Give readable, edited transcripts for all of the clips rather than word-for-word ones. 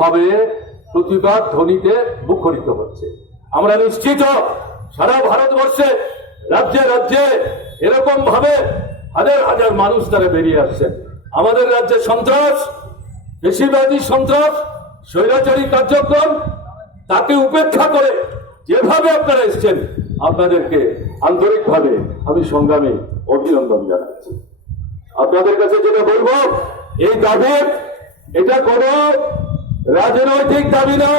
ভাবে প্রতিবাদ ধ্বনিতে মুখরিত হচ্ছে। আমরা নিশ্চিত সারা ভারতবর্ষে রাজ্যে রাজ্যে এরকম ভাবে হাজার হাজার মানুষ তারা বেরিয়ে আসছেন। আমাদের রাজ্যে সন্ত্রাস, বেশিরভাগই সন্ত্রাস, স্বৈরাচারী কার্যক্রম, তাকে উপেক্ষা করে যেভাবে আপনারা এসছেন, আপনাদেরকে আন্তরিকভাবে আমি সংগ্রামী অভিনন্দন জানাচ্ছি। আপনাদের কাছে যেটা বলবো, এই দাবি এটা কোন রাজনৈতিক দাবি না,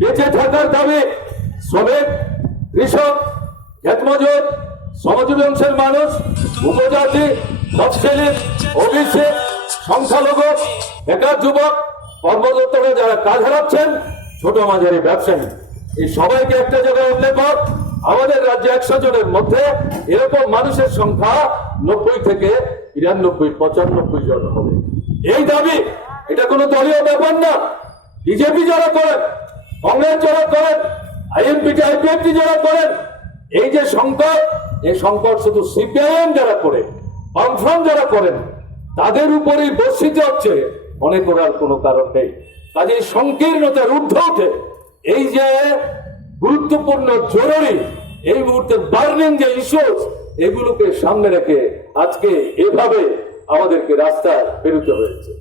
বেঁচে থাকার দাবি। শ্রমিক, কৃষক, ক্ষেতমজুর, শ্রমজীবী অংশের মানুষ, উপজাতি, তফসিলি, ওবিসি, সংখ্যালঘু, বেকার যুবক, কর্মরতরা যারা কাজ হারাচ্ছেন, ছোট মাঝারি ব্যবসায়ী, এই সবাইকে একটা জায়গায় উল্লেখ কর। আমাদের রাজ্যে 100 জনের মধ্যে এরকম মানুষের সংখ্যা 90 থেকে 93, 95 জন হবে। এই দাবি, এটা কোনো দলীয় ব্যাপার না। বিজেপি যারা করেন, কংগ্রেস যারা করেন, আইএনপিটি আইপিএফটি যারা করেন, এই যে সংকট, এই সংকট শুধু সিপিআইএম যারা করে, বামফ্রন্ট যারা করেন, তাদের উপরেই বর্ষিত হচ্ছে, মনে করার কোনো কারণ নেই। কাজে সংকীর্ণতার ঊর্ধ্বে উঠে এই যে গুরুত্বপূর্ণ, জরুরি, এই মুহূর্তে বার্নিং যে ইস্যুস, এগুলোকে সামনে রেখে আজকে এভাবে আমাদেরকে রাস্তায় বেরোতে হয়েছে।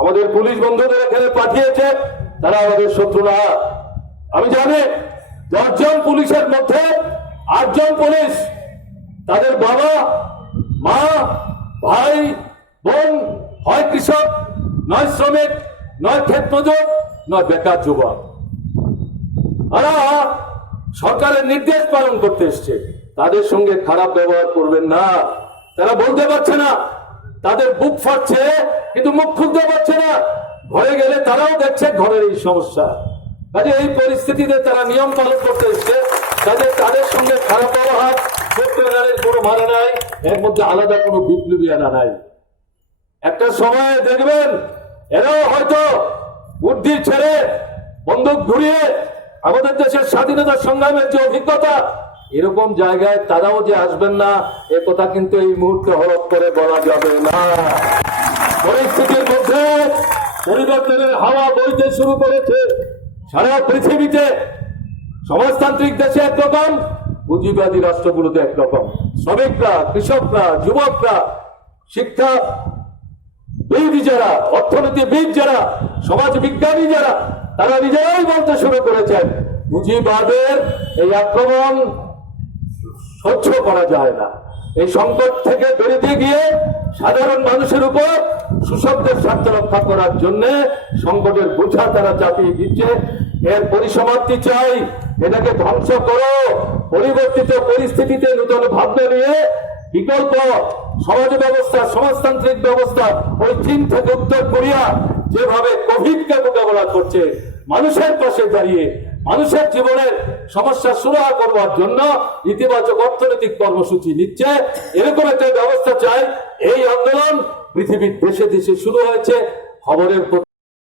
আমাদের পুলিশ বন্ধুদের এখানে পাঠিয়েছে, তারা আমাদের শত্রু না। আমি জানি 10 জন পুলিশের মধ্যে 8 জন পুলিশ তাদের বাবা, মা, ভাই, বোন হয় কৃষক, নয় শ্রমিক, নয় ক্ষেতমজুর, নয় বেকার যুবক। তারা সরকারের নির্দেশ পালন করতে এসছে, তাদের সঙ্গে খারাপ ব্যবহার করবেন না। তারা বলতে পারছে না, তাদের বুক ফাটছে, কিন্তু মুখ খুলতে পারছে না। ঘরে গেলে তারাও দেখছে ঘরের এই সমস্যা। কাজে এই পরিস্থিতিতে তারা নিয়ম পালন করতে এসছে, কাজে তাদের সঙ্গে খারাপ ব্যবহার করতে কোনো মানে নাই, এর মধ্যে আলাদা কোনো বিপ্লবী আনা নাই। একটা সময় দেখবেন এরাও হয়তো বুদ্ধি ছেড়ে বন্দুক ঘুরিয়ে আমাদের দেশের স্বাধীনতা সংগ্রামের যে অভিজ্ঞতা, এরকম জায়গায় তারাও যে আসবেন না, এ কথা কিন্তু এই মুহূর্তে হলফ করে বলা যাবে না। পরিস্থিতির মধ্যে পরিবর্তনের হাওয়া বইতে শুরু করেছে সারা পৃথিবীতে। সমাজতান্ত্রিক দেশে একরকম, পুঁজিবাদী রাষ্ট্রগুলোতে একরকম। শ্রমিকরা, কৃষকরা, যুবকরা, শিক্ষা বিদ যারা, অর্থনীতিবিদ যারা, সমাজ বিজ্ঞানী যারা, তারা নিজেরাই বলতে শুরু করেছেন, পুঁজিবাদের এই আক্রমণ সহ্য করা যায় না। এই সংকট থেকে বেরোতে গিয়ে সাধারণ মানুষের উপর শোষকদের স্বার্থ রক্ষা করার জন্য সংকটের বোঝা তারা চাপিয়ে দিচ্ছে। এর পরিসমাপ্তি চাই, এটাকে ধ্বংস করো। পরিবর্তিত পরিস্থিতিতে নতুন ভাবনা নিয়ে বিকল্প সমাজ ব্যবস্থা, সমাজতান্ত্রিক ব্যবস্থা, ওই চীন থেকে উত্তর কোরিয়া যেভাবে কোভিডকে মোকাবেলা করছে, মানুষের পাশে দাঁড়িয়ে মানুষের জীবনের সমস্যা সুরাহা করবার জন্য ইতিবাচক অর্থনৈতিক কর্মসূচি নিচ্ছে, এরকম একটা ব্যবস্থা চাই। এই আন্দোলন পৃথিবীর দেশে দেশে শুরু হয়েছে। খবরের